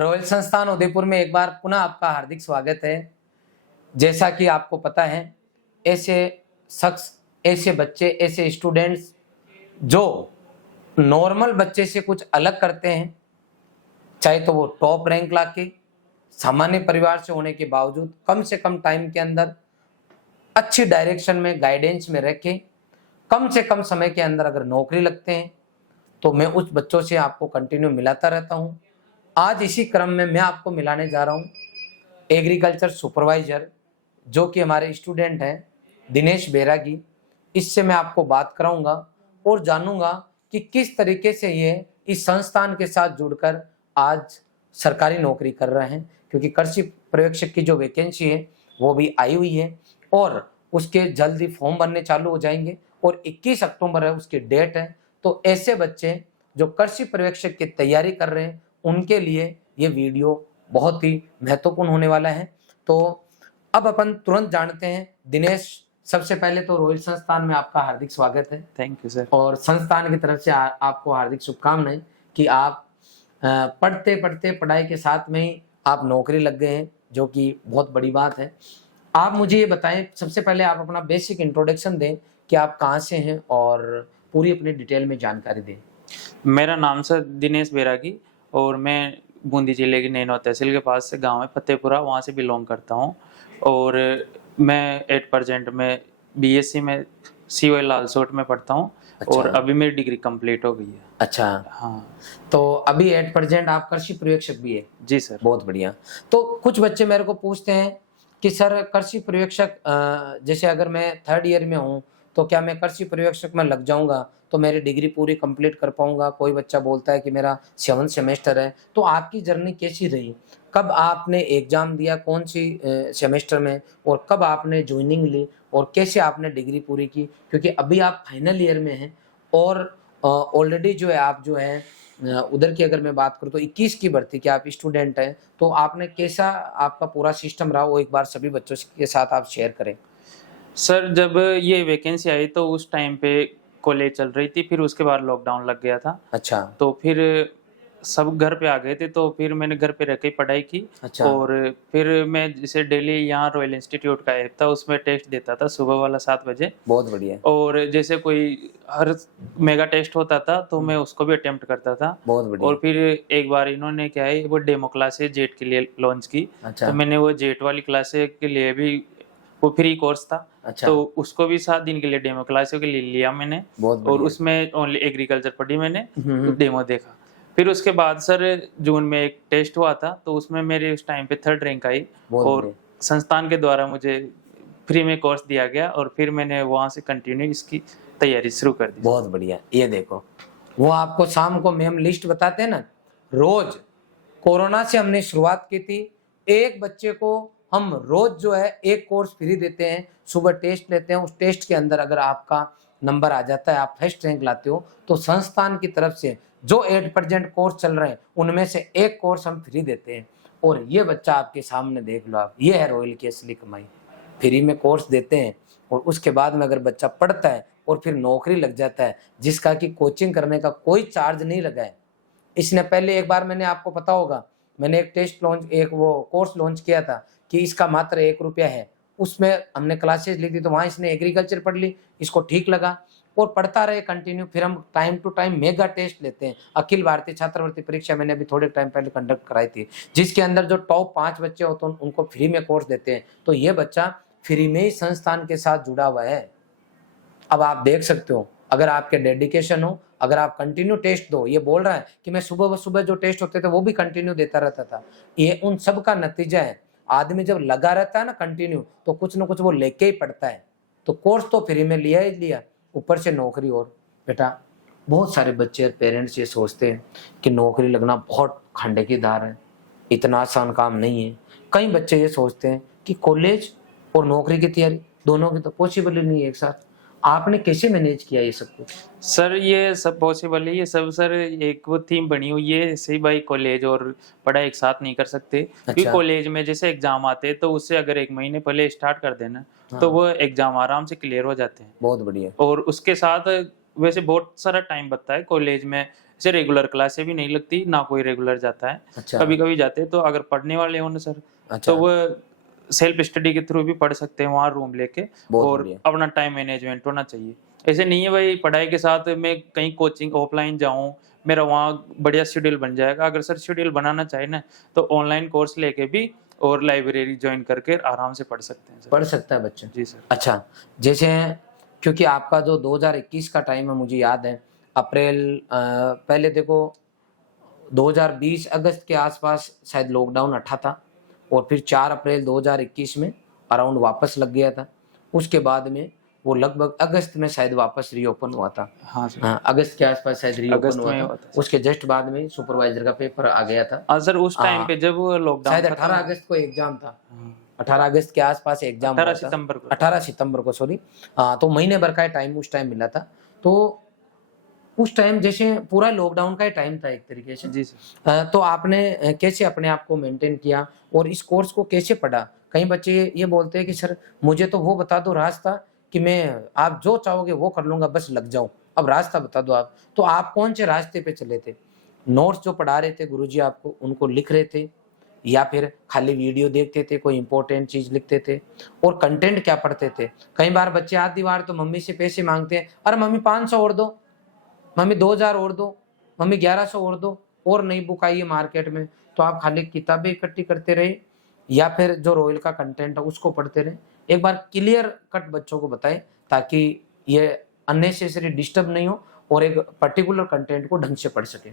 Royal संस्थान उदयपुर में एक बार पुनः आपका हार्दिक स्वागत है। जैसा कि आपको पता है, ऐसे शख्स, ऐसे बच्चे, ऐसे स्टूडेंट्स जो नॉर्मल बच्चे से कुछ अलग करते हैं, चाहे तो वो टॉप रैंक लाके, सामान्य परिवार से होने के बावजूद कम से कम टाइम के अंदर अच्छी डायरेक्शन में, गाइडेंस में रह के कम से कम समय के अंदर अगर नौकरी लगते हैं, तो मैं उस बच्चों से आपको कंटिन्यू मिलाता रहता हूँ। आज इसी क्रम में मैं आपको मिलाने जा रहा हूँ एग्रीकल्चर सुपरवाइजर, जो कि हमारे स्टूडेंट हैं दिनेश बैरागी। इससे मैं आपको बात कराऊंगा और जानूंगा कि किस तरीके से ये इस संस्थान के साथ जुड़कर आज सरकारी नौकरी कर रहे हैं, क्योंकि कृषि पर्यवेक्षक की जो वैकेंसी है वो भी आई हुई है और उसके जल्द ही फॉर्म भरने चालू हो जाएंगे और 21 अक्टूबर है उसकी डेट है। तो ऐसे बच्चे जो कृषि पर्यवेक्षक की तैयारी कर रहे हैं, उनके लिए ये वीडियो बहुत ही महत्वपूर्ण होने वाला है। तो अब अपन तुरंत जानते हैं। दिनेश, सबसे पहले तो रॉयल संस्थान में आपका हार्दिक स्वागत है। Thank you sir. और संस्थान की तरफ से आपको हार्दिक शुभकामनाएं कि आप पढ़ते पढ़ते पढ़ाई के साथ में ही आप नौकरी लग गए हैं, जो कि बहुत बड़ी बात है। आप मुझे ये बताएं, सबसे पहले आप अपना बेसिक इंट्रोडक्शन दें कि आप कहाँ से हैं और पूरी अपनी डिटेल में जानकारी दें। मेरा नाम सर दिनेश बैरागी और मैं बूंदी जिले की नैनो तहसील के पास से गांव है फतेहपुरा, वहाँ से बिलोंग करता हूँ। और मैं 8% में बीएससी में COL लालसोट में पढ़ता हूँ। अच्छा। और अभी मेरी डिग्री कंप्लीट हो गई है। अच्छा, हाँ तो अभी 8% आप कृषि पर्यवेक्षक भी है? जी सर। बहुत बढ़िया। तो कुछ बच्चे मेरे को पूछते हैं कि सर कृषि पर्यवेक्षक, जैसे अगर मैं 3rd ईयर में हूँ तो क्या मैं कृषि पर्यवेक्षक में लग जाऊंगा तो मेरी डिग्री पूरी कंप्लीट कर पाऊंगा? कोई बच्चा बोलता है कि मेरा 7th सेमेस्टर है। तो आपकी जर्नी कैसी रही? कब आपने एग्जाम दिया, कौन सी सेमेस्टर में, और कब आपने ज्वाइनिंग ली और कैसे आपने डिग्री पूरी की? क्योंकि अभी आप फाइनल ईयर में हैं और ऑलरेडी जो है आप जो है उधर की अगर मैं बात करूँ तो 21 की भर्ती के आप स्टूडेंट हैं। तो आपने कैसा आपका पूरा सिस्टम रहा, वो एक बार सभी बच्चों के साथ आप शेयर करें। सर, जब ये वैकेंसी आई तो उस टाइम पे कॉलेज चल रही थी, फिर उसके बाद लॉकडाउन लग गया था। अच्छा। तो फिर सब घर पे आ गए थे, तो फिर मैंने घर पे रह के पढ़ाई की। अच्छा। और फिर मैं जैसे डेली यहाँ रॉयल इंस्टीट्यूट का ऐप था, उसमें टेस्ट देता था सुबह वाला 7 बजे। बहुत बढ़िया। और जैसे कोई हर मेगा टेस्ट होता था तो मैं उसको भी अटेम्प्ट करता था। बहुत बढ़िया। और फिर एक बार इन्होंने क्या है वो डेमो क्लासेस जेट के लिए लॉन्च की। अच्छा। तो मैंने वो जेट वाली क्लासेस के लिए भी, वो फ्री कोर्स था। अच्छा। तो उसको भी 7 दिन के लिए डेमो क्लासेस के लिए लिया मैंने। बहुत बढ़िया। और उसमें ओनली एग्रीकल्चर पढ़ी मैंने, डेमो देखा। फिर उसके बाद सर जून में एक टेस्ट हुआ था, तो उसमें मेरे उस टाइम पे 3rd रैंक आई। और संस्थान के द्वारा मुझे फ्री में कोर्स दिया गया और फिर मैंने वहाँ से कंटिन्यू इसकी तैयारी शुरू कर दी। बहुत बढ़िया। ये देखो, वो आपको शाम को मैम लिस्ट बताते हैं ना, रोज कोरोना से हमने शुरुआत की थी, एक बच्चे को हम रोज जो है एक कोर्स फ्री देते हैं। सुबह टेस्ट लेते हैं, उस टेस्ट के अंदर अगर आपका नंबर आ जाता है, आप फर्स्ट रैंक लाते हो, तो संस्थान की तरफ से जो 8% कोर्स चल रहे हैं उनमें से एक कोर्स हम फ्री देते हैं। और ये बच्चा आपके सामने देख लो आप, ये है रॉयल की असली कमाई। फ्री में कोर्स देते हैं और उसके बाद में अगर बच्चा पढ़ता है और फिर नौकरी लग जाता है, जिसका कि कोचिंग करने का कोई चार्ज नहीं लगा है। इसने पहले एक बार, मैंने आपको पता होगा, मैंने एक टेस्ट लॉन्च, एक वो कोर्स लॉन्च किया था कि इसका मात्र 1 रुपया है। उसमें हमने क्लासेस ली थी, तो वहाँ इसने एग्रीकल्चर पढ़ ली, इसको ठीक लगा और पढ़ता रहे कंटिन्यू। फिर हम time to time mega test लेते हैं। अखिल भारतीय छात्रवृत्ति परीक्षा मैंने अभी थोड़े टाइम पहले कंडक्ट कराई थी, जिसके अंदर जो टॉप 5 बच्चे होते हैं उनको फ्री में कोर्स देते हैं। तो ये बच्चा फ्री में ही संस्थान के साथ जुड़ा हुआ है। अब आप देख सकते हो, अगर आपके डेडिकेशन हो, अगर आप कंटिन्यू टेस्ट दो, ये बोल रहा है कि मैं सुबह सुबह जो टेस्ट होते थे वो भी कंटिन्यू देता रहता था। ये उन सब का नतीजा है। आदमी जब लगा रहता है ना कंटिन्यू, तो कुछ ना कुछ वो लेके ही पड़ता है। तो कोर्स तो फ्री में लिया ही लिया, ऊपर से नौकरी। और बेटा, बहुत सारे बच्चे और पेरेंट्स ये सोचते हैं कि नौकरी लगना बहुत खंडे की धार है, इतना आसान काम नहीं है। कई बच्चे ये सोचते हैं कि कॉलेज और नौकरी की तैयारी दोनों की तो पॉसिबल ही नहीं है एक साथ। आपने कैसे मैनेज किया ये सब कुछ? सर ये सब पॉसिबल है, ये सब सर एक वो थीम बनी हुई है, सही भाई कॉलेज और पढ़ाई एक साथ नहीं कर सकते। क्योंकि कॉलेज में जैसे एग्जाम आते हैं तो उससे अगर 1 महीने पहले स्टार्ट कर देना तो वो एग्जाम आराम से क्लियर हो जाते हैं। बहुत बढ़िया। और उसके साथ वैसे बहुत सारा टाइम बचता है कॉलेज में, जैसे रेगुलर क्लासें भी नहीं लगती, ना कोई रेगुलर जाता है। अच्छा कभी कभी जाते हैं, तो अगर पढ़ने वाले हो ना सर, अच्छा, तो वो सेल्फ स्टडी के थ्रू भी पढ़ सकते हैं वहाँ रूम लेके, बहुत और बढ़िया। अपना टाइम मैनेजमेंट होना चाहिए। ऐसे नहीं है भाई पढ़ाई के साथ मैं कहीं कोचिंग ऑफलाइन जाऊँ, मेरा वहाँ बढ़िया शेड्यूल बन जाएगा। अगर सर शेड्यूल बनाना चाहे ना, तो ऑनलाइन कोर्स लेके भी और लाइब्रेरी ज्वाइन करके आराम से पढ़ सकते हैं सर। पढ़ सकता है बच्चा। जी सर। अच्छा, जैसे क्योंकि आपका जो 2021 का टाइम है मुझे याद है, अप्रैल पहले देखो 2020 अगस्त के आसपास शायद लॉकडाउन हटा था, और फिर 4 अप्रैल 2021 में अराउंड वापस लग गया था। उसके बाद में वो लगभग अगस्त में शायद वापस रीओपन हुआ था। हाँ सर, हाँ, अगस्त के आसपास शायद रीओपन अगस्त हुआ में था। हुआ था सर। उसके जस्ट बाद में सुपरवाइजर का पेपर आ गया था। हाँ सर, उस टाइम हाँ, पे जब लॉकडाउन शायद खत्म 18 हुआ। अगस्त को एग्जाम था। हाँ, 18 अगस्त के आसपास एग्जाम 18 हुआ था। सितंबर को। 18 सितंबर को, सॉरी। हाँ, तो महीने भर का टाइम उस टाइम मिला था। तो उस टाइम जैसे पूरा लॉकडाउन का ही टाइम था एक तरीके से। जी सर। तो आपने कैसे अपने आप को मेंटेन किया और इस कोर्स को कैसे पढ़ा? कई बच्चे ये बोलते हैं कि सर मुझे तो वो बता दो रास्ता, कि मैं आप जो चाहोगे वो कर लूंगा, बस लग जाऊं, अब रास्ता बता दो आप। तो आप कौन से रास्ते पे चले थे? नोट्स जो पढ़ा रहे थे गुरुजी आपको, उनको लिख रहे थे, या फिर खाली वीडियो देखते थे, कोई इंपॉर्टेंट चीज लिखते थे, और कंटेंट क्या पढ़ते थे? कई बार बच्चे आधी बार तो मम्मी से पैसे मांगते हैं, अरे मम्मी 500 और दो, मम्मी 2000 और दो, मम्मी 1100 और दो, और नई बुक आई है मार्केट में। तो आप खाली किताबें इकट्ठी करते रहे, या फिर जो रोयल का कंटेंट है उसको पढ़ते रहे? एक बार क्लियर कट बच्चों को बताएं, ताकि ये अननेसेसरी डिस्टर्ब नहीं हो और एक पर्टिकुलर कंटेंट को ढंग से पढ़ सके।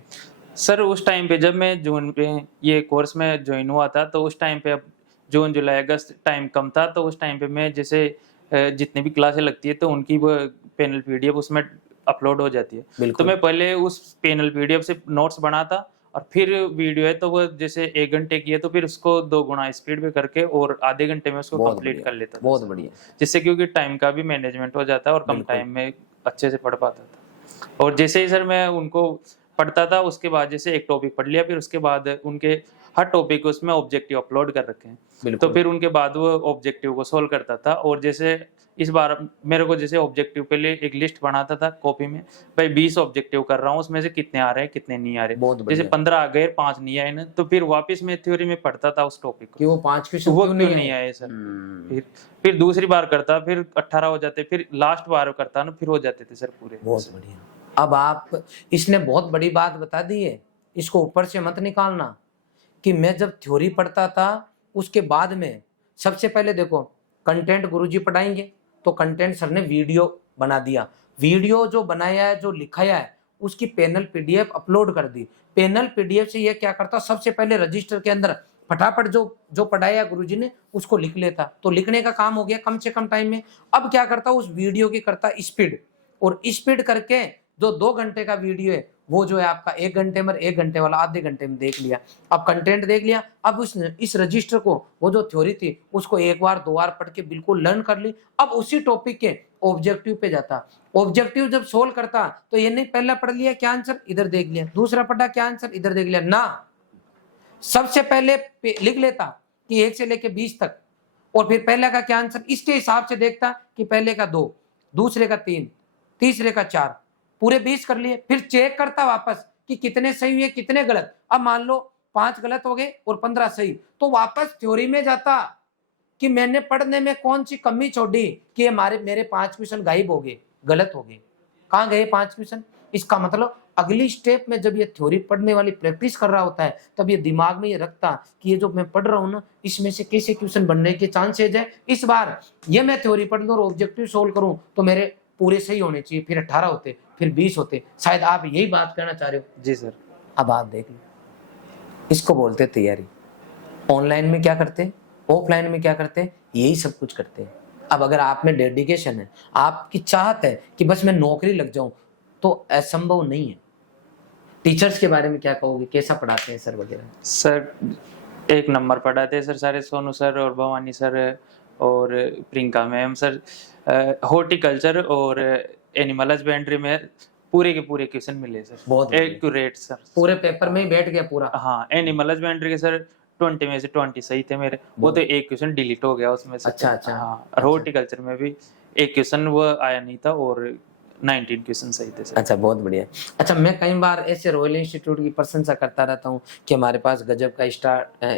सर उस टाइम पे जब मैं जून में ये कोर्स में ज्वाइन हुआ था, तो उस टाइम पे अब जून जुलाई अगस्त टाइम कम था, तो उस टाइम पे मैं जैसे जितनी भी क्लासें लगती है तो उनकी वो पैनल पीडीएफ उसमें अपलोड हो जाती है। तो बिल्कुल, मैं पहले उस पैनल पीडीएफ से नोट्स बनाता, और फिर वीडियो है तो वो जैसे 1 घंटे की है तो फिर उसको 2 गुना स्पीड पे करके और आधे घंटे में उसको बहुत कंप्लीट बढ़िया, कर लेता था बहुत सर। बढ़िया, जिससे क्योंकि टाइम का भी मैनेजमेंट हो जाता है और कम बिल्कुल। टाइम में अच्छे से पढ़ पाता था। और जैसे ही सर मैं उनको पढ़ता था, उसके बाद जैसे एक टॉपिक पढ़ लिया, फिर उसके बाद उनके हर टॉपिक को उसमें ऑब्जेक्टिव अपलोड कर रखे हैं। तो बिल्कुल, फिर उनके बाद वो ऑब्जेक्टिव को सोल्व करता था। और जैसे इस बार मेरे को जैसे ऑब्जेक्टिव के लिए एक लिस्ट बनाता था कॉपी में, भाई 20 ऑब्जेक्टिव कर रहा हूँ, उसमें से कितने आ रहे हैं कितने नहीं आ रहे। बहुत जैसे बढ़िया। 15 आ गए 5 नहीं आए ना, तो फिर वापस मैं थ्योरी में पढ़ता था उस टॉपिक कि को, वो 5 क्वेश्चन वो क्यों क्यों नहीं नहीं आए? आए सर। फिर दूसरी बार करता, फिर 18 हो जाते, फिर लास्ट बार करता ना, फिर हो जाते थे सर पूरे। बहुत बढ़िया। अब आप, इसने बहुत बड़ी बात बता दी है, इसको ऊपर से मत निकालना, कि मैं जब थ्योरी पढ़ता था उसके बाद में सबसे पहले देखो कंटेंट गुरुजी पढ़ाएंगे, तो कंटेंट सर ने वीडियो बना दिया, वीडियो जो बनाया है जो लिखाया है उसकी पैनल पीडीएफ अपलोड कर दी। पैनल पीडीएफ से ये क्या करता, सबसे पहले रजिस्टर के अंदर फटाफट जो जो पढ़ाया गुरुजी ने उसको लिख लेता, तो लिखने का काम हो गया कम से कम टाइम में। अब क्या करता, उस वीडियो की करता स्पीड, और स्पीड करके जो 2 घंटे का वीडियो है वो जो है आपका 1 घंटे में, 1 घंटे वाला आधे घंटे में देख लिया। अब कंटेंट देख लिया, अब उसने इस रजिस्टर को, वो जो थ्योरी थी उसको एक बार 2 बार पढ़ के बिल्कुल लर्न कर ली। अब उसी टॉपिक के ऑब्जेक्टिव पे जाता, ऑब्जेक्टिव जब सोल्व करता तो ये नहीं पहला पढ़ लिया क्या आंसर इधर देख लिया, दूसरा पढ़ा क्या आंसर इधर देख लिया ना, सबसे पहले लिख लेता कि 1 से लेके 20 तक, और फिर पहले का क्या आंसर इसके हिसाब से देखता कि पहले का 2, दूसरे का 3, तीसरे का 4, पूरे 20 कर लिए। फिर चेक करता वापस कि कितने सही हुए कितने गलत। अब मान लो 5 गलत हो गए और 15 सही, तो वापस थ्योरी में जाता कि मैंने पढ़ने में कौन सी कमी छोड़ी कि हमारे मेरे 5 क्वेश्चन गायब हो गए, गलत हो गए। कहाँ गए 5 क्वेश्चन? इसका मतलब अगली स्टेप में जब ये थ्योरी पढ़ने वाली प्रैक्टिस कर रहा होता है, तब ये दिमाग में ये रखता कि ये जो मैं पढ़ रहा हूँ ना, इसमें से कैसे क्वेश्चन बनने के चांसेज है। इस बार ये मैं थ्योरी पढ़ लूँ और ऑब्जेक्टिव सोल्व करूँ तो मेरे पूरे सही होने चाहिए, फिर 18 होते, फिर 20 होते। शायद आप यही बात करना चाह रहे हो। जी सर। अब आप देख लो, इसको बोलते तैयारी। ऑनलाइन में क्या करते हैं, ऑफलाइन में क्या करते हैं, यही सब कुछ करते हैं। अब अगर आप में डेडिकेशन है, आपकी चाहत है कि बस मैं नौकरी लग जाऊं, तो असंभव नहीं है। टीचर्स के बारे में क्या कहोगे, कैसा पढ़ाते हैं सर वगैरह? सर 1 नंबर पढ़ाते हैं सर सारे, सोनू सर और भवानी सर और प्रियंका मैम सर। हॉर्टिकल्चर और एनिमल हस्बेंड्री में पूरे के पूरे क्वेश्चन मिले सर, बहुत बढ़िया। एक्यूरेट सर, पूरे पेपर में ही बैठ गया पूरा। हाँ। एनिमल हस्बेंड्री के सर 20 में से 20 सही थे मेरे, वो तो एक क्वेश्चन डिलीट हो गया उसमें से। अच्छा अच्छा, हाँ। हॉर्टिकल्चर में भी एक क्वेश्चन वो आया नहीं था, और 19 क्वेश्चन सही थे सर। अच्छा, बहुत बढ़िया। अच्छा, मैं कई बार ऐसे रॉयल इंस्टीट्यूट की प्रशंसा करता रहता हूँ कि हमारे पास गजब का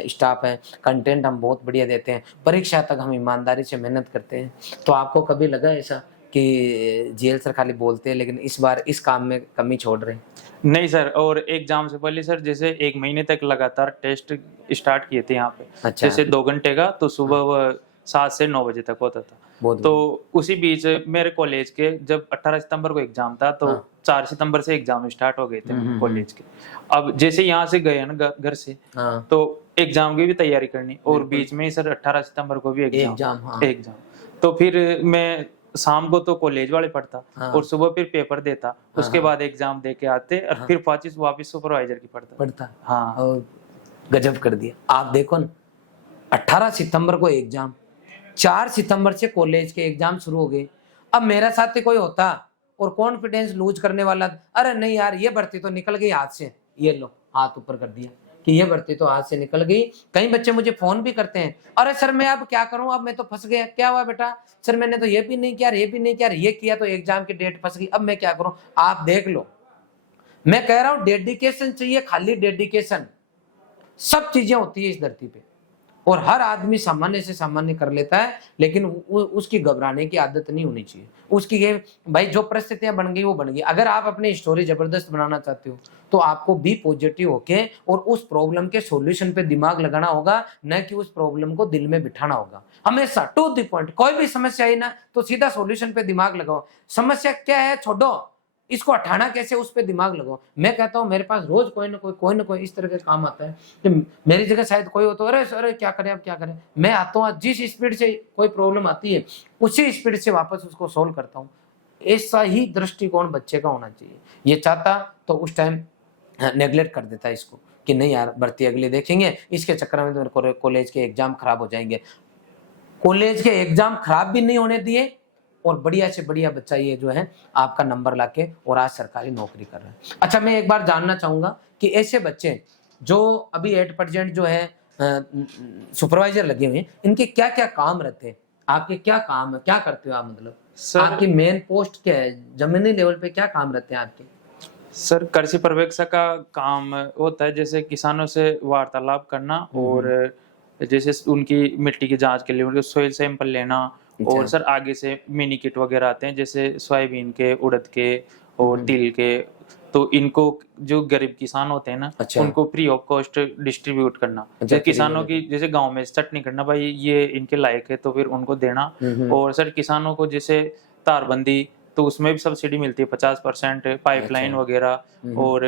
स्टाफ है, कंटेंट हम बहुत बढ़िया देते हैं, परीक्षा तक हम ईमानदारी से मेहनत करते हैं। तो आपको कभी लगा ऐसा कि जीएल सर खाली बोलते हैं लेकिन इस बार इस काम में कमी छोड़ रहे हैं? नहीं सर, और एग्जाम से पहले सर जैसे 1 महीने तक लगातार टेस्ट स्टार्ट किए थे यहाँ पे। अच्छा। जैसे 2 घंटे का, तो सुबह वह 7 से 9 बजे तक होता था। बहुत तो उसी बीच मेरे कॉलेज के जब 18 सितंबर को एग्जाम था, तो हाँ। 4 सितंबर से एग्जाम स्टार्ट हो गए थे मेरे कॉलेज के। अब जैसे यहाँ से गए ना घर से, हाँ, तो एग्जाम की भी तैयारी करनी, और बिल्कुल। बीच में ही सर 18 सितंबर को भी एग्जाम, हाँ। एग्जाम। तो फिर मैं शाम को तो कॉलेज वाले पढ़ता, हाँ। और सुबह फिर पेपर देता, उसके हाँ। बाद एग्जाम दे के आते, और फिर वापस सुपरवाइजर की पढ़ता। हाँ। और गजब कर दिया। आप देखो ना, 18 सितंबर को एग्जाम, 4 सितंबर से कॉलेज के एग्जाम शुरू हो गए। अब मेरा साथी कोई होता और कॉन्फिडेंस लूज करने वाला, अरे नहीं यार ये भर्ती तो निकल गई हाथ से, ये लो हाथ ऊपर कर दिया कि ये भर्ती तो हाथ से निकल गई। कई बच्चे मुझे फोन भी करते हैं, अरे सर मैं अब क्या करूं, अब मैं तो फंस गया। क्या हुआ बेटा? सर मैंने तो ये भी नहीं किया, ये भी नहीं किया, ये किया तो एग्जाम की डेट फंस गई, अब मैं क्या करूं? आप देख लो, मैं कह रहा हूं डेडिकेशन चाहिए, खाली डेडिकेशन। सब चीजें होती है इस धरती पे, और हर आदमी सामान्य से सामान्य कर लेता है, लेकिन उसकी घबराने की आदत नहीं होनी चाहिए। उसकी ये भाई जो परिस्थितियां बन गई वो बन गई। अगर आप अपनी स्टोरी जबरदस्त बनाना चाहते हो तो आपको बी पॉजिटिव होके और उस प्रॉब्लम के सॉल्यूशन पे दिमाग लगाना होगा, न कि उस प्रॉब्लम को दिल में बिठाना होगा। हमेशा टू द पॉइंट, कोई भी समस्या आई ना तो सीधा सॉल्यूशन पे दिमाग लगाओ। समस्या क्या है छोड़ो, इसको हटाना कैसे उस पर दिमाग लगाओ। मैं कहता हूँ मेरे पास रोज कोई ना कोई इस तरह के काम आता है कि मेरी जगह शायद कोई हो तो अरे अरे क्या करें, अब क्या करें। मैं आता हूँ, जिस स्पीड से कोई प्रॉब्लम आती है उसी स्पीड से वापस उसको सोल्व करता हूँ। ऐसा ही दृष्टिकोण बच्चे का होना चाहिए। ये चाहता तो उस टाइम नेग्लेक्ट कर देता इसको कि नहीं यार भर्ती अगले देखेंगे, इसके चक्कर में तो कॉलेज के एग्जाम खराब हो जाएंगे। कॉलेज के एग्जाम खराब भी नहीं होने दिए, और बढ़िया से बढ़िया बच्चा ये जो है आपका नंबर लाके और आज सरकारी नौकरी कर रहा है। अच्छा, मैं एक बार जानना चाहूंगा कि ऐसे बच्चे जो अभी 8% जो है सुपरवाइजर लगे हुए हैं, इनके क्या क्या काम रहते हैं? आपके क्या काम है, क्या करते हो आप? मतलब सर, आपकी मेन पोस्ट क्या है, जमीनी लेवल पे क्या काम रहते हैं आपके? सर कृषि पर्यवेक्षक का काम होता है, जैसे किसानों से वार्तालाप करना, और जैसे उनकी मिट्टी की जांच के लिए उनके सोइल सैंपल लेना, और सर आगे से मिनी किट वगैरह आते हैं, जैसे सोयाबीन के, उड़द के और तिल के। तो इनको जो गरीब किसान होते हैं ना, अच्छा। उनको फ्री ऑफ कॉस्ट डिस्ट्रीब्यूट करना। जैसे किसानों की, जैसे गांव में चटनी करना, भाई ये इनके लायक है तो फिर उनको देना। और सर किसानों को जैसे तारबंदी, तो उसमें भी सब्सिडी मिलती है 50%, पाइपलाइन वगैरह, और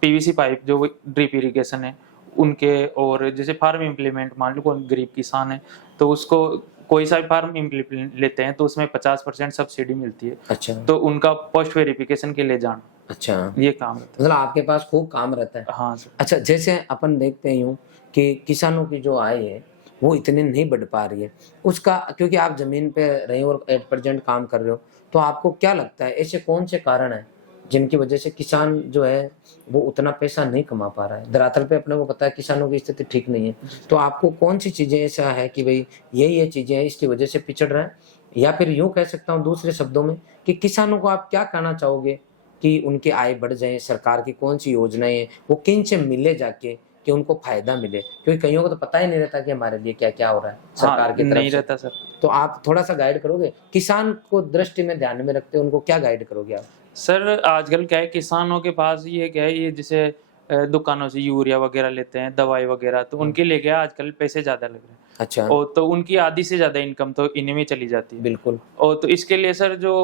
पीवीसी पाइप जो ड्रिप इरिगेशन है उनके, और जैसे फार्म इम्प्लीमेंट, मान लो कोई गरीब किसान है तो उसको कोई सा भी फार्म इम्प्लीमेंट लेते हैं तो उसमें 50% सब्सिडी मिलती है। अच्छा। तो उनका पोस्ट वेरिफिकेशन के लिए जाना, अच्छा, ये काम रहता मतलब आपके पास खूब काम रहता है। है। हाँ सर। अच्छा, जैसे अपन देखते हैं यूं कि किसानों की जो आय है वो इतनी नहीं बढ़ पा रही है उसका, क्योंकि आप जमीन पे रहे हो और 8% काम कर रहे हो, तो आपको क्या लगता है ऐसे कौन से कारण है जिनकी वजह से किसान जो है वो उतना पैसा नहीं कमा पा रहा है? धरातल पे अपने को पता है किसानों की स्थिति ठीक नहीं है, तो आपको कौन सी चीजें ऐसा है कि भाई ये चीजें हैं इसकी वजह से पिछड़ रहा है? या फिर यूं कह सकता हूँ दूसरे शब्दों में कि किसानों को आप क्या कहना चाहोगे कि उनकी आय बढ़ जाए? सरकार की कौन सी योजनाएं हैं वो किन से मिले जाके कि उनको फायदा मिले? क्योंकि कईयों को तो पता ही नहीं रहता कि हमारे लिए क्या क्या हो रहा है सरकार की तरफ नहीं से। रहता सर। तो आप थोड़ा सा गाइड करोगे किसान को दृष्टि में ध्यान में रखते उनको क्या गाइड करोगे आप? सर आजकल क्या है, किसानों के पास ये क्या है, ये जैसे दुकानों से यूरिया वगैरह लेते हैं, दवाई वगैरह, तो उनके लिए क्या आजकल पैसे ज्यादा लग रहे हैं। अच्छा। और तो उनकी आधी से ज्यादा इनकम तो इन्हीं में चली जाती है। बिल्कुल। और तो इसके लिए सर जो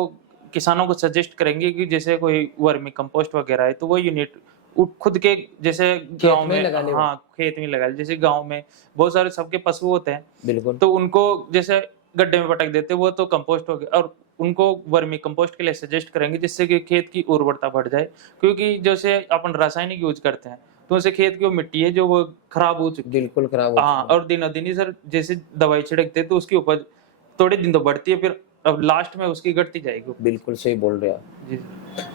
किसानों को सजेस्ट करेंगे कि जैसे कोई वर्मी कंपोस्ट वगैरह है तो वो यूनिट खुद के जैसे गांव में लगा ले। हाँ खेत में लगा ले। जैसे गांव में बहुत सारे सबके पशु होते हैं, बिल्कुल। तो उनको जैसे गड्ढे में पटक देते वो तो कंपोस्ट हो गया, और उनको वर्मी कंपोस्ट के लिए सजेस्ट करेंगे जिससे कि खेत की उर्वरता बढ़ जाए। क्योंकि जैसे अपन रासायनिक यूज करते हैं तो उसे खेत की वो मिट्टी है जो वो खराब हो चुकी है। बिल्कुल खराब हो हाँ, और दिनों दिन ही सर जैसे दवाई छिड़कते हैं तो उसकी उपज थोड़े दिन तो बढ़ती है, फिर अब लास्ट में उसकी घटती जाएगी। बिल्कुल सही बोल रहे हो आप। जी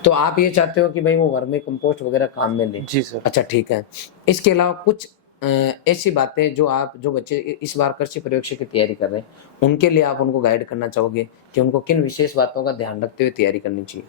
तो आप ये चाहते हो कि भाई वो वर्मी कंपोस्ट वगैरह काम में ले? जी सर। अच्छा ठीक है, इसके अलावा कुछ ऐसी बातें जो बच्चे इस बार कृषि परीक्षा की तैयारी कर रहे हैं, उनके लिए आप उनको गाइड करना चाहोगे कि उनको किन विशेष बातों का ध्यान रखते हुए तैयारी करनी चाहिए?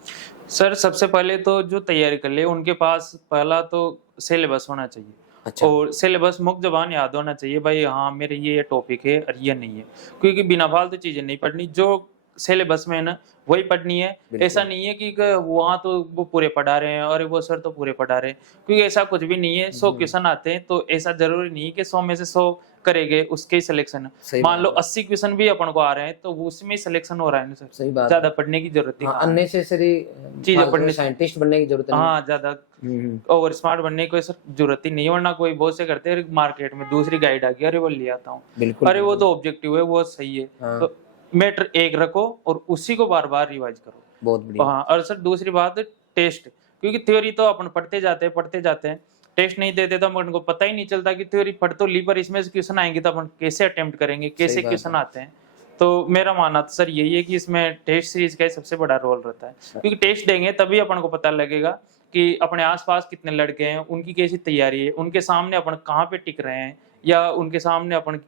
सर सबसे पहले तो जो तैयारी कर ले उनके पास पहला तो सिलेबस होना चाहिए अच्छा। और सिलेबस मुख्य ज़बान याद होना चाहिए भाई, हाँ मेरे ये टॉपिक है और ये नहीं है, क्योंकि बिना फालतू चीज़ें नहीं पढ़नी, जो सिलेबस में है ना वही पढ़नी है। ऐसा बिल्कुल। नहीं है कि वहाँ तो वो पूरे पढ़ा रहे हैं और वो सर तो पूरे पढ़ा रहे हैं, क्योंकि ऐसा कुछ भी नहीं है। 100 क्वेश्चन आते हैं तो ऐसा जरूरी नहीं है कि 100 में से 100 करेंगे उसके ही सिलेक्शन। सही मान लो बात है। 80 क्वेश्चन भी अपन को आ रहे हैं तो वो उसमें ही सिलेक्शन हो रहा है ना सर, सही बात ज्यादा है। पढ़ने की जरूरत ही हाँ, कहाँ है। अननेसेसरी चीजें फालतू पढ़ने में से साइंटिस्ट बनने की जरूरत नहीं। हाँ ज्यादा हम्म, ओवर स्मार्ट बनने की कोई सर जरूरत ही नहीं है, वरना कोई बहुत से करते हैं मार्केट में दूसरी गाइड आ गई अरे वो ले आता हूँ, बिल्कुल अरे वो बिल्कुल। तो ऑब्जेक्टिव है वो सही है। हाँ, तो मैटर एक रखो और उसी को बार बार रिवाइज करो। बहुत बढ़िया। हाँ और सर दूसरी बात टेस्ट, क्योंकि थ्योरी तो अपन पढ़ते जाते हैं, टेस्ट नहीं देते तो अपन को पता ही नहीं चलता कि थ्योरी पढ़ तो ली पर इसमें से क्वेश्चन आएंगे तो अपन कैसे अटेम्प्ट करेंगे, सही कैसे बात क्वेश्चन है। आते हैं। तो मेरा मानना तो सर यही है कि इसमें टेस्ट सीरीज का ही सबसे बड़ा रोल रहता है, क्योंकि टेस्ट देंगे तभी अपन को पता लगेगा कि अपने आसपास कितने लड़के हैं, उनकी कैसी तैयारी है, उनके सामने अपन कहाँ पे टिक रहे हैं, या उनके सामने अपन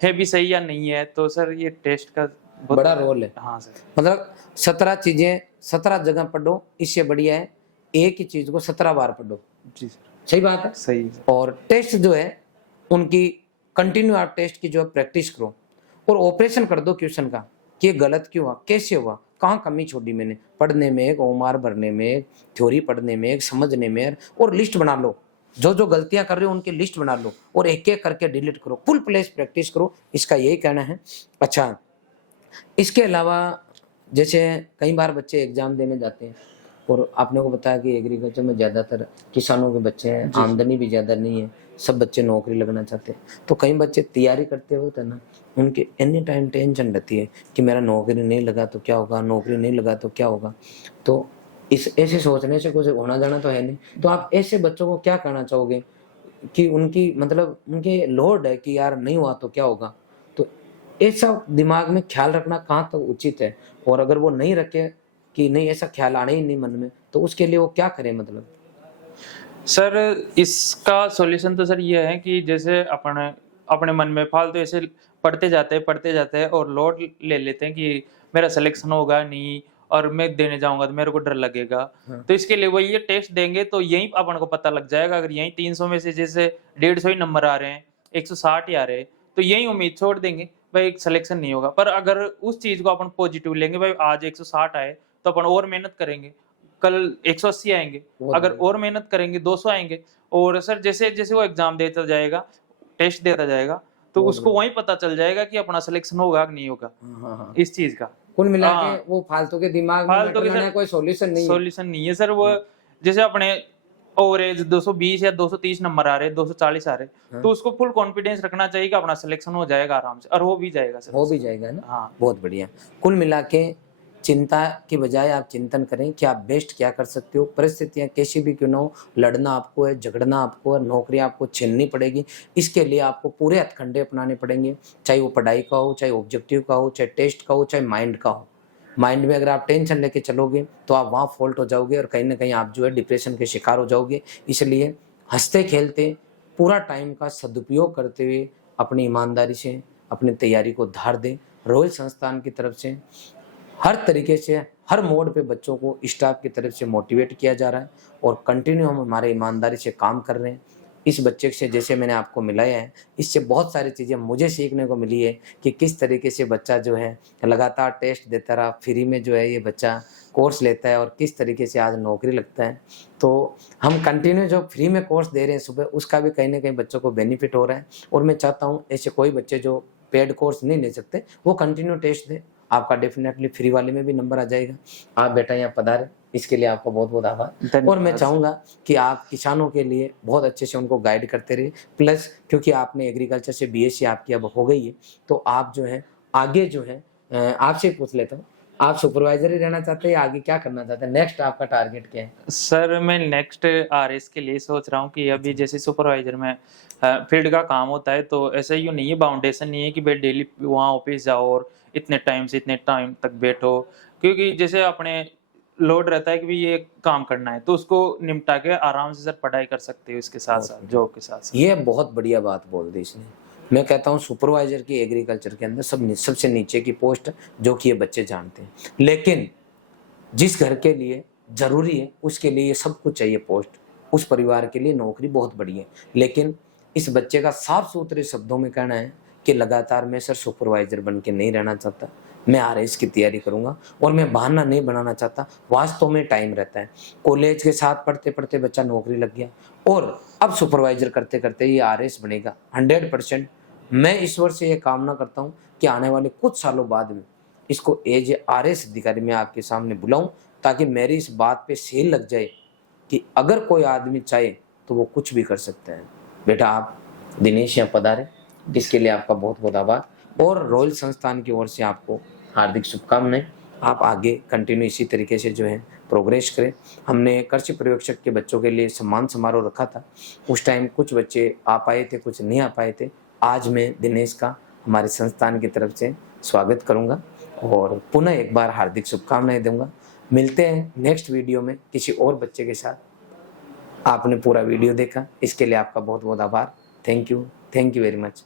है भी सही या नहीं है। तो सर ये टेस्ट का बहुत बड़ा रोल है। हाँ सर। मतलब 17 चीजें 17 जगह पढ़ो, इससे बढ़िया है एक ही चीज को 17 बार पढ़ो। जी सर सही बात है। सही है सर। और टेस्ट जो है उनकी कंटिन्यू आप टेस्ट की जो है प्रैक्टिस करो और ऑपरेशन कर दो क्वेश्चन का कि ये गलत क्यों हुआ, कैसे हुआ, कहाँ कमी छोड़ी मैंने, पढ़ने में एक, ओमार भरने में एक, थ्योरी पढ़ने में एक, समझने में एक, और लिस्ट बना लो। जो गलतियां कर रहे हो उनकी लिस्ट बना लो और एक एक करके डिलीट करो, फुल प्लेस प्रैक्टिस करो, इसका यही कहना है। अच्छा, इसके अलावा जैसे कई बार बच्चे एग्जाम देने जाते हैं और आपने को बताया कि एग्रीकल्चर में ज़्यादातर किसानों के बच्चे हैं, आमदनी भी ज़्यादा नहीं है, सब बच्चे नौकरी लगना चाहते हैं। तो कई बच्चे तैयारी करते होते हैं ना, उनके एनी टाइम टेंशन रहती है कि मेरा नौकरी नहीं लगा तो क्या होगा, नौकरी नहीं लगा तो क्या होगा। तो इस ऐसे सोचने से कुछ होना जाना तो है नहीं। तो आप ऐसे बच्चों को क्या कहना चाहोगे कि उनकी मतलब उनके लोड है कि यार नहीं हुआ तो क्या होगा। तो ऐसा दिमाग में ख्याल रखना कहाँ तक उचित है, और अगर वो नहीं रखे कि नहीं ऐसा ख्याल आने ही नहीं मन में, तो उसके लिए वो क्या करें मतलब? सर इसका सॉल्यूशन तो सर ये है कि जैसे अपने अपने मन में फालतू ऐसे पढ़ते जाते हैं और लोड ले लेते हैं कि मेरा सिलेक्शन होगा नहीं और मैं देने जाऊंगा तो मेरे को डर लगेगा। हाँ। तो इसके लिए वो ये टेस्ट देंगे तो यहीं अपन को पता लग जाएगा, अगर यहीं 300 में से जैसे 150 ही नंबर आ रहे हैं, 160 ही आ रहे हैं, तो यही उम्मीद छोड़ देंगे भाई सिलेक्शन नहीं होगा। पर अगर उस चीज को अपन पॉजिटिव लेंगे, भाई आज 160 आए तो अपन और मेहनत करेंगे, कल 180 आएंगे, बहुत अगर बढ़िया। और मेहनत करेंगे 200 आएंगे। और सर जैसे जैसे वो एग्जाम देता जाएगा, टेस्ट देता जाएगा, तो बहुत उसको बढ़िया। वहीं पता चल जाएगा कि अपना सिलेक्शन होगा कि नहीं होगा हाँ हाँ हाँ। इस चीज का। कुल मिला के हाँ वो फालतू के दिमाग में फालतू के बैठना सर कोई सॉल्यूशन नहीं है। सॉल्यूशन नहीं है सर। वो जैसे अपने ओवरेज 220 या 230 नंबर आ रहे, 240 आ रहे, हाँ। तो उसको फुल कॉन्फिडेंस रखना चाहिए कि अपना सिलेक्शन हो जाएगा आराम से, और हो भी जाएगा सर। हो भी जाएगा ना। हाँ बहुत बढ़िया। कुल मिला के चिंता की बजाय आप चिंतन करें कि आप बेस्ट क्या कर सकते हो। परिस्थितियां कैसी भी क्यों ना हो, लड़ना आपको है, झगड़ना आपको है, नौकरी आपको छीननी पड़ेगी। इसके लिए आपको पूरे हथकंडे अपनाने पड़ेंगे, चाहे वो पढ़ाई का हो, चाहे ऑब्जेक्टिव का हो, चाहे टेस्ट का हो, चाहे माइंड का हो। माइंड में अगर आप टेंशन लेके चलोगे तो आप वहाँ फॉल्ट हो जाओगे और कहीं ना कहीं आप जो है डिप्रेशन के शिकार हो जाओगे। इसलिए हंसते खेलते पूरा टाइम का सदुपयोग करते हुए अपनी ईमानदारी से अपनी तैयारी को धार दें। रॉयल संस्थान की तरफ से हर तरीके से हर मोड पे बच्चों को स्टाफ की तरफ से मोटिवेट किया जा रहा है और कंटिन्यू हम हमारे ईमानदारी से काम कर रहे हैं। इस बच्चे से जैसे मैंने आपको मिलाया है, इससे बहुत सारी चीज़ें मुझे सीखने को मिली है कि किस तरीके से बच्चा जो है लगातार टेस्ट देता रहा, फ्री में जो है ये बच्चा कोर्स लेता है और किस तरीके से आज नौकरी लगता है। तो हम कंटिन्यू जो फ्री में कोर्स दे रहे हैं सुबह, उसका भी कहीं ना कहीं बच्चों को बेनिफिट हो रहा है। और मैं चाहता हूँ ऐसे कोई बच्चे जो पेड कोर्स नहीं ले सकते वो कंटिन्यू टेस्ट दें, आपका डेफिनेटली फ्री वाले में भी नंबर आ जाएगा। आप बेटा यहाँ पधारे, इसके लिए आपका बहुत बहुत आभार। और मैं चाहूँगा कि आप किसानों के लिए बहुत अच्छे से उनको गाइड करते रहिए। प्लस क्योंकि आपने एग्रीकल्चर से बीएससी आपकी अब हो गई है, तो आप जो है आगे जो है आपसे पूछ लेता हूँ, आप सुपरवाइजर ही रहना चाहते हैं या आगे क्या करना चाहते हैं? नेक्स्ट आपका टारगेट क्या है? सर मैं नेक्स्ट आरएस के लिए सोच रहा हूँ कि अभी जैसे सुपरवाइजर में फील्ड का काम होता है, तो ऐसा यूँ नहीं है, बाउंडेशन नहीं है कि भाई डेली वहाँ ऑफिस जाओ और इतने टाइम से इतने टाइम तक बैठो। क्योंकि जैसे अपने लोड रहता है कि भी ये काम करना है, तो उसको निपटा के आराम से सर पढ़ाई कर सकते हो इसके साथ साथ, जॉब के साथ साथ। ये बहुत बढ़िया बात बोल दी इसने। मैं कहता हूँ सुपरवाइजर की एग्रीकल्चर के अंदर सबसे नीचे की पोस्ट जो कि ये बच्चे जानते हैं, लेकिन जिस घर के लिए जरूरी है उसके लिए ये सब कुछ चाहिए पोस्ट, उस परिवार के लिए नौकरी बहुत बड़ी है। लेकिन इस बच्चे का साफ सुथरे शब्दों में कहना है कि लगातार मैं सर सुपरवाइजर बन के नहीं रहना चाहता, मैं आरएस की तैयारी करूंगा और मैं बहाना नहीं बनाना चाहता। वास्तव में टाइम रहता है, कॉलेज के साथ पढ़ते पढ़ते बच्चा नौकरी लग गया और अब सुपरवाइजर करते करते ये आरएस बनेगा 100%। मैं ईश्वर से ये कामना करता हूँ कि आने वाले कुछ सालों बाद में इसको एज आरएस अधिकारी में आपके सामने बुलाऊं, ताकि मेरी इस बात पे सेल लग जाए कि अगर कोई आदमी चाहे तो वो कुछ भी कर सकते हैं। बेटा आप दिनेश यहाँ पधारे, इसके लिए आपका बहुत बहुत आभार और रॉयल संस्थान की ओर से आपको हार्दिक शुभकामनाएं। आप आगे कंटिन्यू इसी तरीके से जो है प्रोग्रेस करें। हमने कृषि पर्यवेक्षक के बच्चों के लिए सम्मान समारोह रखा था, उस टाइम कुछ बच्चे आ पाए थे, कुछ नहीं आ पाए थे। आज मैं दिनेश का हमारे संस्थान की तरफ से स्वागत करूंगा और पुनः एक बार हार्दिक शुभकामनाएं दूंगा। मिलते हैं नेक्स्ट वीडियो में किसी और बच्चे के साथ। आपने पूरा वीडियो देखा, इसके लिए आपका बहुत बहुत आभार। Thank you very much.